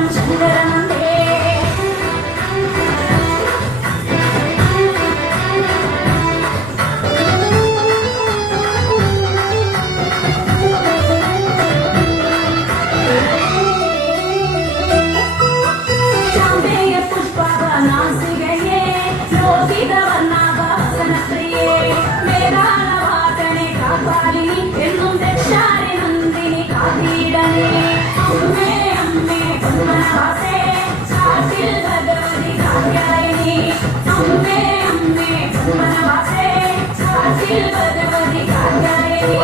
കുടികൊള്ളും ശങ്കരനന്ദേ. എന്നും ദക്ഷാരി നന്ദിനി കാതീടനേ. അമ്മേ അമ്മേ പത്മനാഭേ സാക്ഷിൽ ഭഗവതി കാത്യായനി. അമ്മേ അമ്മേ പത്മനാഭേ സാക്ഷിൽ ഭഗവതി കാത്യായനി.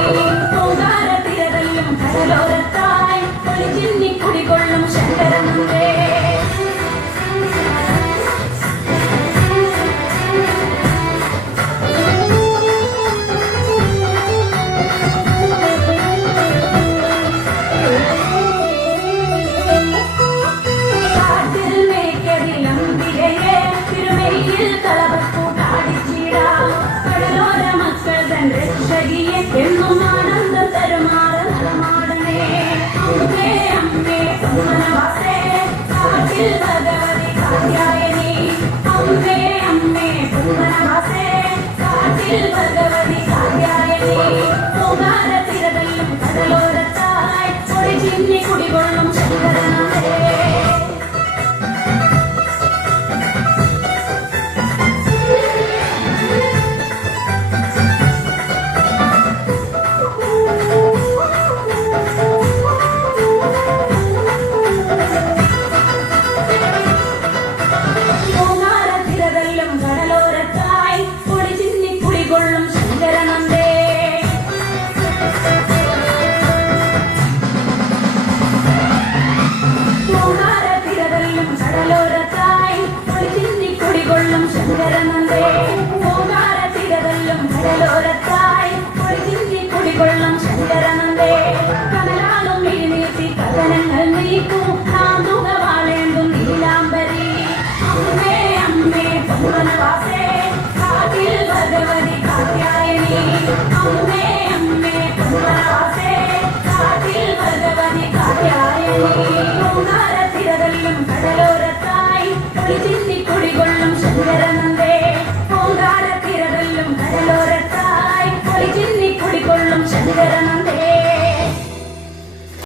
ഓങ്കാരത്തിരതല്ലും കടലോരത്തായി ഒളിച്ചിന്നി കുടികൊള്ളും ശങ്കരനന്ദേ. എന്നും ആനന്ദം തരുമാറ് നടമാടണേ. അമ്മേ അമ്മേ പത്മനാഭേ സാക്ഷിൽ ഭഗവതി കാത്യായനി. അമ്മേ അമ്മേ പത്മനാഭേ സാക്ഷിൽ ഭഗവതി കാത്യായനി. ഓങ്കാരത്തിരതല്ലും കടലോരത്തായി ഒളിച്ചിന്നി കുടികൊള്ളും ശങ്കരനന്ദേ. ശങ്കരനന്ദേ ഓങ്കാരത്തിരതല്ലും കടലോരത്തായി ഒളിച്ചിന്നി കുടികൊള്ളും ശങ്കരനന്ദേ. കനലാലും ഇരുനീട്ടി കഥനങ്ങൾ നീക്കും നാന്തുക വാളേന്തും നീലാംബരി. അമ്മേ അമ്മേ പത്മനാഭേ സാക്ഷിൽ ഭഗവതി കാത്യായനി. അമ്മേ അമ്മേ പത്മനാഭേ സാക്ഷിൽ ഭഗവതി കാത്യായനി. ഓങ്കാരത്തിരതല്ലും കടലോരത്തായി ഒളിച്ചിന്നി